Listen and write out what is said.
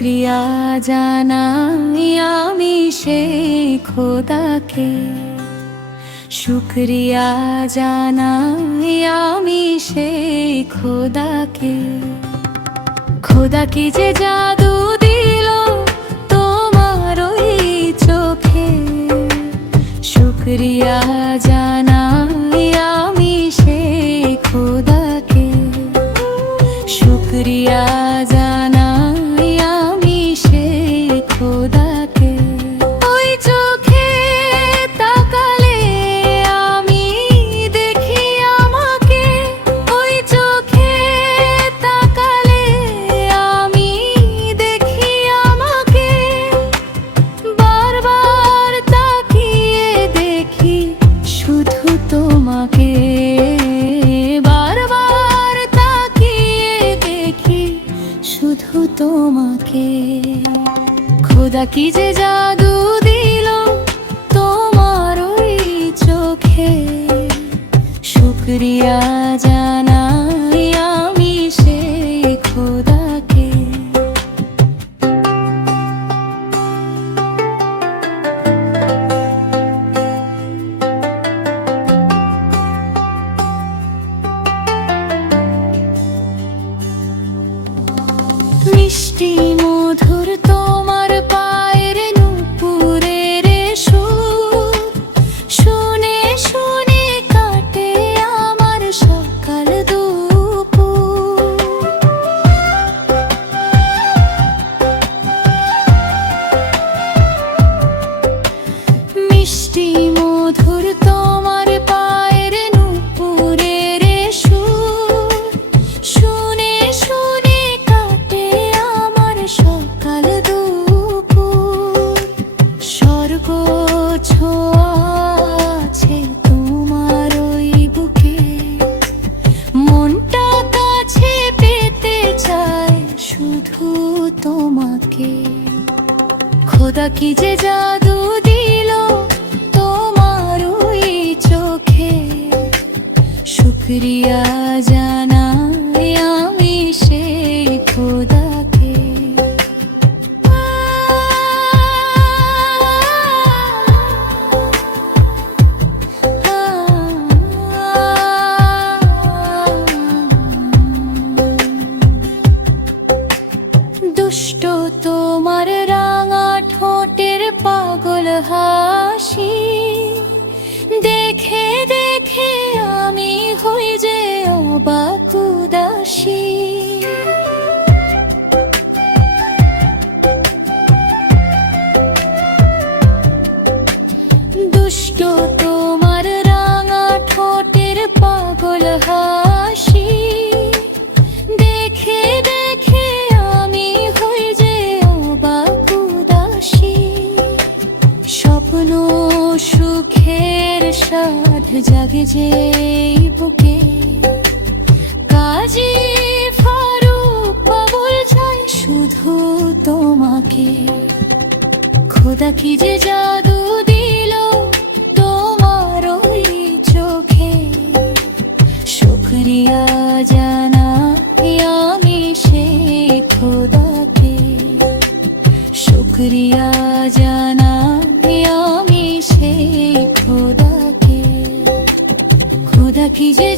শুক্রিয়া জানাই আমি সেই খোদাকে, শুক্রিয়া জানাই আমি সেই খোদাকে। খোদা কি যে জাদু দিল তোমার ওই চোখে, শুক্রিয়া জানাই আমি সেই খোদাকে, শুক্রিয়া জানাই আমি সেই খোদাকে। ওই চোখে তাকালে আমি দেখি আমাকে, ওই চোখে তাকালে আমি দেখি আমাকে, বারবার তাকিয়ে দেখি শুধু তোমাকে, বারবার তাকিয়ে দেখি শুধু তোমাকে। খোদা কি যে জাদু দিল তোমার ওই চোখে, শুক্রিয়া জানাই আমি সেই খোদাকে। মিষ্টি মধুর তোমার পায়ের নূপুরের সুর, শুনে শুনে কাটে আমার সকাল দুপুর। মিষ্টি মধুর তোমার পায়ের নূপুরের সুর, শুনে শুনে কাটে আমার সকাল দুপুর। স্বর্গ ছোঁয়া আছে তোমার ওই বুকে, মনটা কাছে পেতে চায় শুধু তোমাকে। খোদা কি যে জাদু দিল তোমার ওই চোখে, শুক্রিয়া জানাই আমি সেই খোদাকে। দুষ্ট তোমার রাঙা ঠোঁটের পাগল হাসি দেখে দেখে আমি হই যে অবাক উদাসী। দুষ্ট তোমার রাঙা ঠোঁটের পাগল হাসি দেখে দেখে আমি হই যে অবাক উদাসী। স্বপ্ন সুখের সাধ জাগে যে বুকে, কাজী ফারুক বাবুল চাই শুধু তোমাকে। খোদা কি যে জাদু দিল তোমার ওই চোখে, শুক্রিয়া জানাই আমি সেই খোদাকে, শুক্রিয়া জানাই আমি সেই খোদাকে। খোদা কি যে